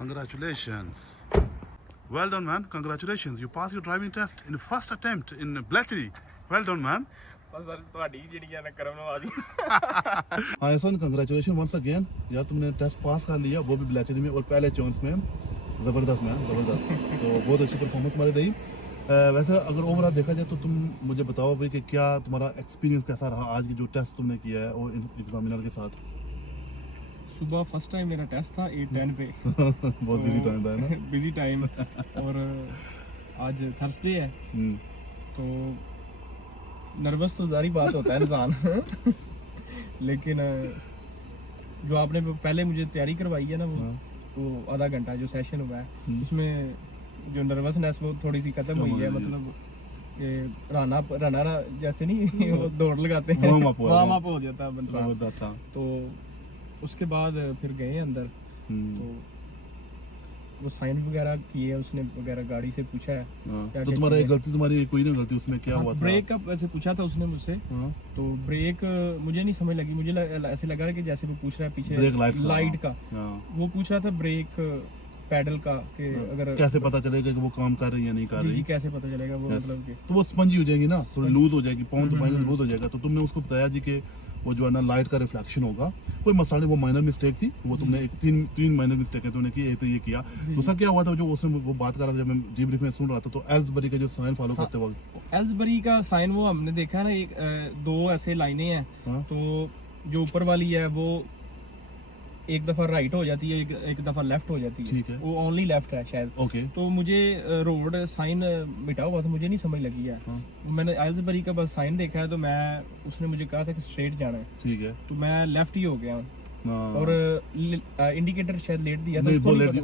Congratulations. Well done, man. Congratulations. You passed your driving test in the first attempt in Bletchley. Well done, man. बस sir ਤੁਹਾਡੀ ਜਿਹੜੀਆਂ ਨਾ ਕਰਮ ਨਵਾਜ਼ੀ हाँ एहसान, congratulation once again यार, तुमने टेस्ट पास कर लिया, वो भी ब्लैचली में और पहले चांस में। ज़बरदस्त मैन, ज़बरदस्त। तो बहुत अच्छी परफॉर्मेंस तुम्हारी रही। वैसे अगर ओवरऑल देखा जाए तो तुम मुझे बताओ भाई कि क्या तुम्हारा एक्सपीरियंस कैसा रहा आज की जो टेस्ट तुमने किया है और एग्जामिनर के साथ? सुबह फर्स्ट टाइम मेरा टेस्ट था 8:10 पे बहुत बिजी टाइम था ना। बिजी टाइम और आज थर्सडे है तो नर्वस तो जारी बात होता है इंसान लेकिन जो आपने पहले मुझे तैयारी करवाई है ना वो आधा घंटा जो सेशन हुआ है उसमें जो नर्वसनेस वो थोड़ी सी खत्म हुई है। मतलब ये राना जैसे नहीं वो दौड़ लगाते हैं वार्म अप हो जाता है इंसान। तो उसके बाद फिर गए अंदर तो वो साइन वगैरह किए उसने वगैरह गाड़ी से पूछा है क्या तो तुम्हारा एक गलती, तुम्हारी कोई ना गलती उसमें क्या हुआ था? ब्रेक का वैसे पूछा था उसने मुझसे तो ब्रेक मुझे नहीं समझ लगी। मुझे ऐसे लगा कि जैसे वो पूछ रहा है पीछे लाइट का वो पूछ रहा था ब्रेक पैडल का कि अगर कैसे पता चलेगा कि वो काम कर रही है या नहीं कर रही? कैसे पता चलेगा वो मतलब कि तो वो स्पंजी हो जाएगी ना, थोड़ी लूज हो जाएगी, पाउंड माइनर लूज हो जाएगा। तो तुमने उसको बताया जी कि वो जो है ना लाइट का रिफ्लेक्शन होगा, कोई मसला नहीं, वो माइनर मिस्टेक थी। वो तुमने तीन माइनर मिस्टेक है तुमने की, एक तो ये किया। दूसरा क्या हुआ था जो उसने वो बात कर रहा था जब मैं डीब्रीफ में सुन रहा था, तो एल्सबरी का जो साइन फॉलो करते वक्त एल्सबरी का साइन वो हमने देखा ना एक दो ऐसे लाइनें हैं तो जो ऊपर वाली है वो एक दफा राइट हो जाती है एक दफा लेफ्ट हो जाती है, वो ओनली लेफ्ट है शायद। ओके। तो मुझे रोड साइन मिटा हुआ था, मुझे नहीं समझ लगी है। मैंने एल्सबरी का बस साइन देखा है तो मैं उसने मुझे कहा था कि स्ट्रेट जाना है, ठीक है, तो मैं लेफ्ट ही हो गया और इंडिकेटर शायद लेट दिया था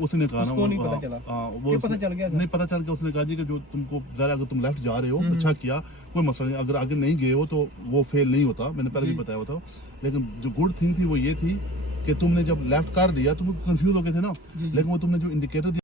उसने कहा ना, उसको नहीं पता चला। वो पता चल गया था? नहीं पता चल गया, उसने कहा जी कि जो तुमको जरा अगर तुम लेफ्ट जा रहे हो अच्छा किया, कोई मसला नहीं, अगर आगे नहीं गए हो तो वो फेल नहीं होता, मैंने पहले भी बताया होता। लेकिन जो गुड थिंग थी वो ये थी कि तुमने जब लेफ्ट कर लिया तुम कंफ्यूज हो गए थे ना, लेकिन वो तुमने जो इंडिकेटर